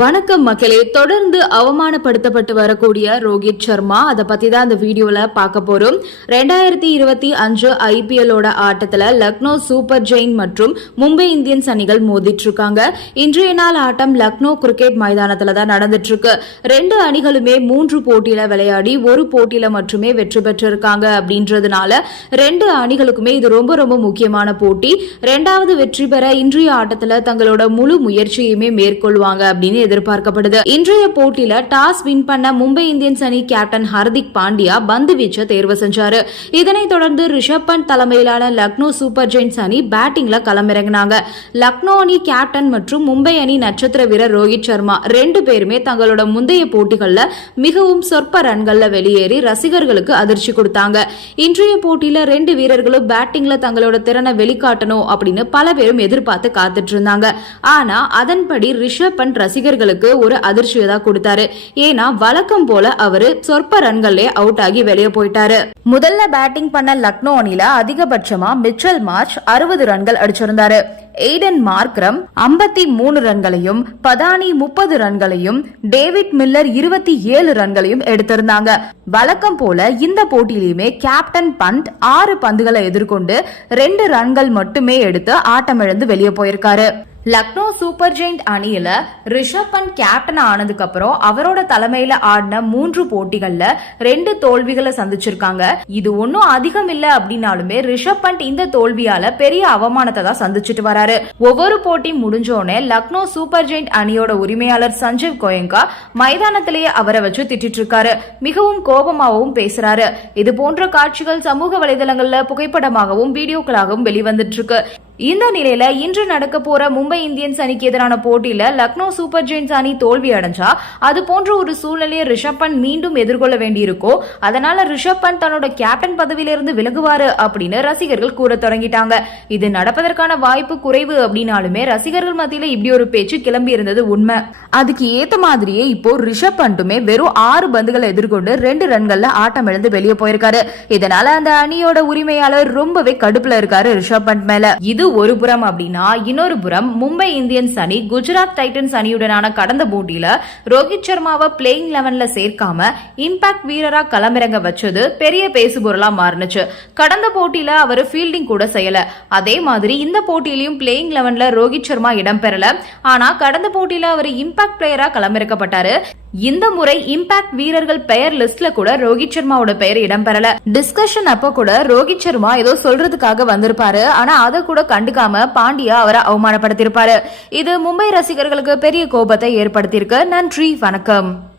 வணக்கம் மக்களே. தொடர்ந்து அவமானப்படுத்தப்பட்டு வரக்கூடிய ரோஹித் சர்மா அதை பத்தி தான் இந்த வீடியோல பார்க்க போறோம். ரெண்டாயிரத்தி இருபத்தி அஞ்சு ஐபிஎல்லோட ஆட்டத்துல லக்னோ சூப்பர் ஜெயின் மற்றும் மும்பை இந்தியன்ஸ் அணிகள் மோதிட்டு இருக்காங்க இன்றைய நாள் ஆட்டம் லக்னோ கிரிக்கெட் மைதானத்துல தான் நடந்துட்டு இருக்கு ரெண்டு அணிகளுமே மூன்று போட்டியில விளையாடி ஒரு போட்டியில மட்டுமே வெற்றி பெற்றிருக்காங்க அப்படின்றதுனால ரெண்டு அணிகளுக்குமே இது ரொம்ப ரொம்ப முக்கியமான போட்டி. ரெண்டாவது வெற்றி பெற இன்றைய ஆட்டத்துல தங்களோட முழு முயற்சியுமே மேற்கொள்வாங்க அப்படின்னு எதிர்பார்க்கப்படுது. இன்றைய போட்டியில டாஸ் வின் பண்ண மும்பை இந்தியன்ஸ் அணி கேப்டன் ஹர்திக் பாண்டியா பந்து வீச்ச தேர்வு செஞ்சாரு. இதனைத் தொடர்ந்து ரிஷப் பண்ட் தலைமையிலான லக்னோ சூப்பர் ஜெயின்ஸ் அணி பேட்டிங்ல களமிறங்கினாங்க. லக்னோ அணி கேப்டன் மற்றும் மும்பை அணி நட்சத்திர வீரர் ரோஹித் சர்மா ரெண்டு பேருமே தங்களோட முந்தைய போட்டிகள்ல மிகவும் சொற்ப ரன்கள்ல வெளியேறி ரசிகர்களுக்கு அதிர்ச்சி கொடுத்தாங்க. இன்றைய போட்டியில ரெண்டு வீரர்களும் பேட்டிங்ல தங்களோட திறனை வெளிக்காட்டணும் அப்படின்னு பல பேரும் எதிர்பார்த்து காத்துட்டு இருந்தாங்க. ஆனா அதன்படி ரிஷப் பண்ட் ரசிகர்களுக்கு ஒரு அதிர்ச்சியை தான் கொடுத்தாரு. ஏன்னா வழக்கம் போல அவரு சொற்ப ரன்கள்லே அவுட் ஆகி வெளியே போயிட்டாரு. முதல்ல பேட்டிங் பண்ண லக்னோ அணில அதிகபட்சமா மிச்சல் மார்ச் அறுபது ரன்கள் அடிச்சிருந்தாரு. எய்டன் மார்க்ரம் ஐம்பத்தி மூணு ரன்களையும் பதானி முப்பது ரன்களையும் டேவிட் மில்லர் இருபத்தி ஏழு ரன்களையும் எடுத்திருந்தாங்க. வழக்கம் போல இந்த போட்டியிலுமே கேப்டன் பண்ட் ஆறு பந்துகளை எதிர்கொண்டு ரெண்டு ரன்கள் மட்டுமே எடுத்து ஆட்டமிழந்து வெளியே போயிருக்காரு. லக்னோ சூப்பர் ஜெயிண்ட் அணியில ரிஷப் பண்ட் கேப்டன் ஆனதுக்கு அப்புறம் அவரோட தலைமையில ஆடின மூன்று போட்டிகள்ல ரெண்டு தோல்விகளை சந்திச்சிருக்காங்க. இது ஒன்னும் அதிகம் இல்ல அப்படின்னாலுமே ரிஷப் பண்ட் இந்த தோல்வியால பெரிய அவமானத்தை தான் சந்திச்சிட்டு வராரு. ஒவ்வொரு போட்டி முடிஞ்சோடனே லக்னோ சூப்பர் ஜெயிண்ட் அணியோட உரிமையாளர் சஞ்சீவ் கோயங்கா மைதானத்திலேயே அவரை வச்சு திட்டிட்டு இருக்காரு. மிகவும் கோபமாகவும் பேசுறாரு. இது போன்ற காட்சிகள் சமூக வலைதளங்கள்ல புகைப்படமாகவும் வீடியோக்களாகவும் வெளிவந்துட்டு இருக்கு. இந்த நிலையில இன்று நடக்க போற மும்பை இந்தியன்ஸ் அணிக்கு எதிரான போட்டியில லக்னோ சூப்பர் ஜெயின்ஸ் அணி தோல்வி அடைஞ்சா அது போன்ற ஒரு சூழ்நிலையை ரிஷப் பண்ட் மீண்டும் எதிர்கொள்ள வேண்டியிருக்கோ அதனால ரிஷப் பண்ட் தன்னோட கேப்டன் பதவியிலிருந்து விலகுவாரு அப்படின்னு ரசிகர்கள் கூற தொடங்கிட்டாங்க. இது நடப்பதற்கான வாய்ப்பு குறைவு அப்படின்னாலுமே ரசிகர்கள் மத்தியில இப்படி ஒரு பேச்சு கிளம்பி இருந்தது உண்மை. அதுக்கு ஏத்த மாதிரியே இப்போ ரிஷப் பண்ட்டுமே வெறும் ஆறு பந்துகளை எதிர்கொண்டு ரெண்டு ரன்கள்ல ஆட்டம் இழந்து வெளியே போயிருக்காரு. இதனால அந்த அணியோட உரிமையாளர் ரொம்பவே கடுப்புல இருக்காரு ரிஷப் பண்ட் மேல. இது ஒரு புறம் அப்படின்னா இன்னொரு புறம் மும்பை இந்தியன்ஸ் அணி குஜராத் டைட்டன்ஸ் அணியுடனான கடந்த போட்டியில ரோஹித் சர்மாவை பிளேயிங் லெவன்ல சேர்க்காம இம்பாக்ட் வீரரா களமிறங்க வச்சது பெரிய பேசுபொருளா மாறுனுச்சு. கடந்த போட்டியில அவர் ஃபீல்டிங் கூட செய்யல. அதே மாதிரி இந்த போட்டியிலையும் பிளேயிங் லெவன்ல ரோஹித் சர்மா இடம்பெறல ஆனா கடந்த போட்டியில அவர் இம்பாக்ட் பிளேயரா களமிறக்கப்பட்டாரு. இந்த முறை இம்பாக்ட் வீரர்கள் பெயர் லிஸ்ட்ல கூட ரோஹித் சர்மாவோட பெயர் இடம்பெறல. டிஸ்கஷன் அப்ப கூட ரோஹித் சர்மா ஏதோ சொல்றதுக்காக வந்திருப்பாரு. ஆனா அதை கூட கண்டுக்காம பாண்டியா அவரை அவமானப்படுத்திருப்பாரு. இது மும்பை ரசிகர்களுக்கு பெரிய கோபத்தை ஏற்படுத்தியிருக்கு. நன்றி வணக்கம்.